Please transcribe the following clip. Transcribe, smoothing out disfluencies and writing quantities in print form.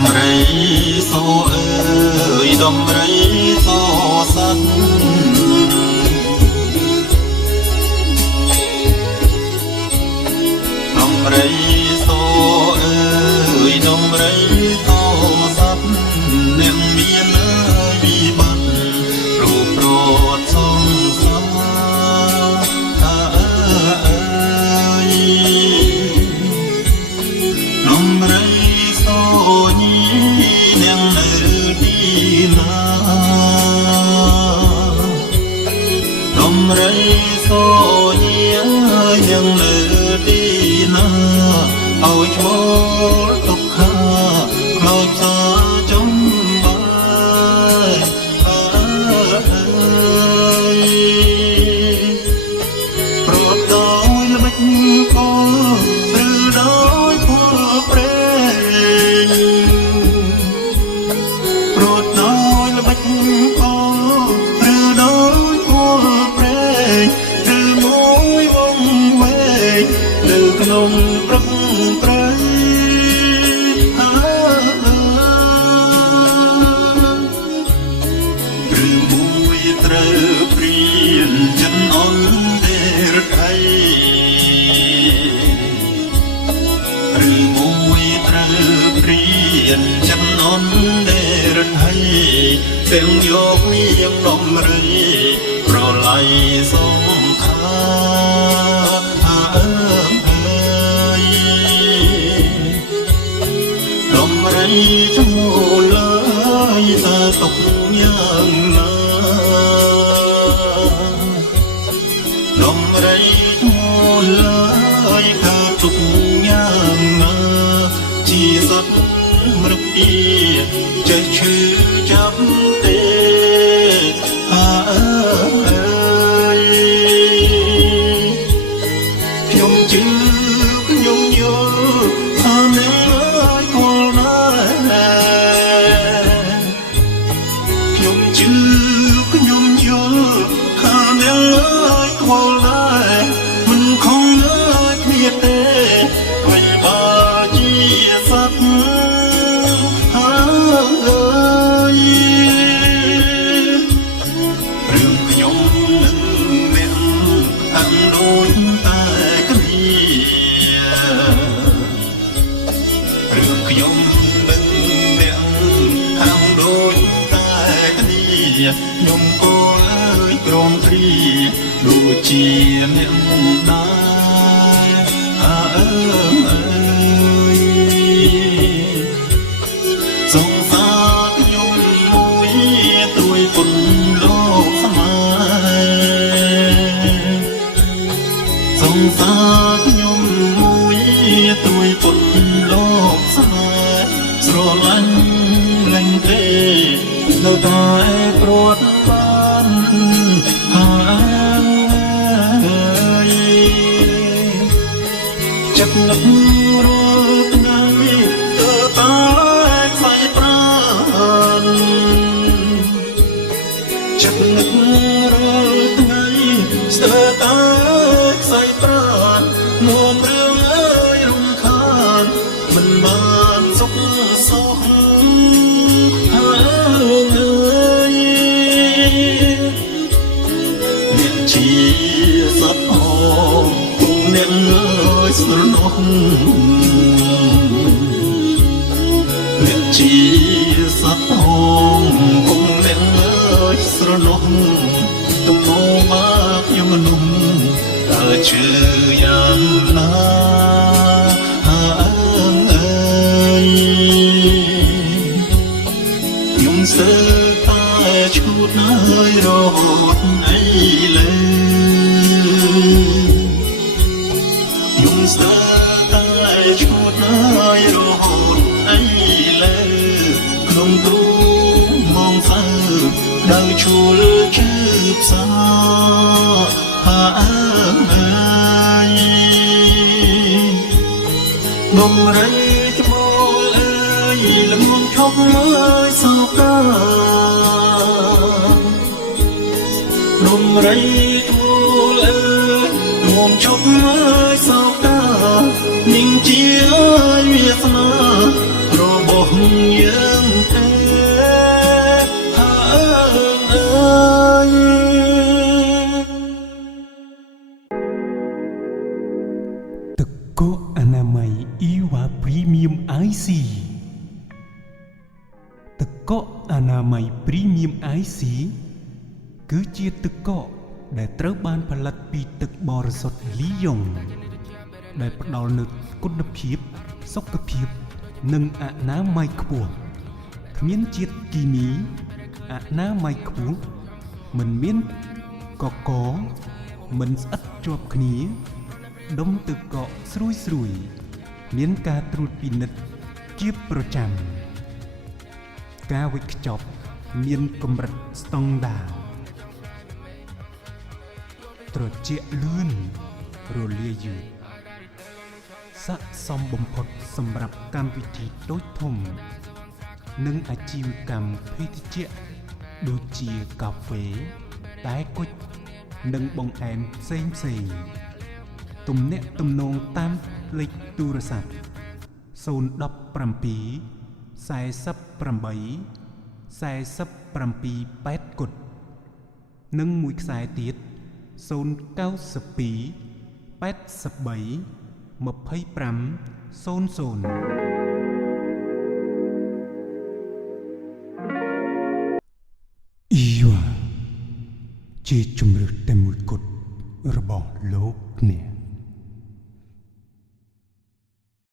ដំរីសូអើយដំរីសូសាត់ដំរីសូអើយដំរីសូសាត់អ្នកមានអើយវិបត្តិរូបរត់សងសាអើយដំរីសូញីអ្នកនៅទីណាដំរីសូញីអ្នកនៅទីណាឲ្យឈរទុកខាខ្លោចសាចំបាយប្រត់ដោយល្បិចកលឬដោយភ័ព្វព្រេងប្រត់ដោយល្បិចកលឬដោយភ័ព្វព្រេងឬមួយវងវែងនៅក្នុងព្រឹកព្រៃឬមួយត្រូវព្រៀនចិនអនទេរថៃឬមួយត្រូវព្រៀនចិនអនទេរថៃទាំងយកនាងដំរីប្រឡ័យសំខាដំរីឈ្មោះឡើយតើຕົកយ៉ាងណាដំរីឈ្មោះឡើយថាទុកយ៉ាងណាជាសត្វមរពីចេះឈឺចាប់ទេខ្ញុំជឿខ្ញុំយល់ថាអ្នកខ្ញុំជឿខ្ញុំយល់ថាអ្នកឲ្យខ្វល់ដែរមិនខំលើគ្នាទេវិញបើជាសត្វហើយរឿងខ្ញុំនឹងអ្នកហាក់ដូចតែគ្នារឿងខ្ញុំនឹងអ្នកហាក់ដូចខ្ញុំក៏អើយក្រំព្រីដូចជាអ្នកដែរអើយសងសារខ្ញុំមួយត្រួយពុនលោកស្មាសងសារខ្ញុំមួយត្រួយពុនលោកស្មាស្រឡាញ់លែងទេនៅតែព្រាត់បានហើយចិត្តនឹករលថ្ងៃទៅតែខ្សែប្រាណចិត្តនឹករលថ្ងៃស្ទើរតែខ្សែប្រាណនោមរឿងអើយរំខានមិនបានសុខសោះជាសត្វអងគង់អ្នកអើយស្រណោះអ្នកជាសត្វអងគង់អ្នកអើយស្រណោះទំនោរមកខ្ញុំមនុស្សតើជឿយ៉ាងណាអើយខ្ញុំស្ទើរតែឈួតហើយរហូតអីលើខ្ញុំស្ទើរតែឈួតហើយរហូតអីលើក្នុងទ្រូងមងសើដើរឈួលជើផ្សាហើយបំរីច្បល់អើយល្ងងឈប់មើលសោកាដំរីធ្ងល់អើយងំឈប់មើលសោកានាងជាវាសនារបស់ កកអនាម័យព្រីមៀម IC គឺជាទឹកកកដែលត្រូវបានផលិតពីទឹកបរិសុទ្ធលីយ៉ុងដែលផ្ដល់នូវគុណភាពសុខភាពនិងអនាម័យខ្ពស់គ្មានជាតិគីមីអនាម័យខ្ពស់មិនមានកកមិនស្អិតជាប់គ្នាដុំទឹកកកស្រួយមានការត្រួតពិនិត្យជាប្រចាំការវេចខ្ចប់មានកម្រិតស្តង់ដារត្រជាក់លឿនរលាយយឺតស័ក្តិសមបំផុតសម្រាប់កម្មវិធីតូចធំនិងអាជីវកម្មភេសជ្ជៈដូចជាកាហ្វេតែគុជនិងបង្អែមផ្សេងទំនាក់ទំនងតាមលេខទូរស័ព្ទ017 48 8គុតនិងមួយខ្សែទៀត092 83 25 00អ៊ីវ៉ាជាជំរឿសតែមួយគត់របស់លោកអ្នក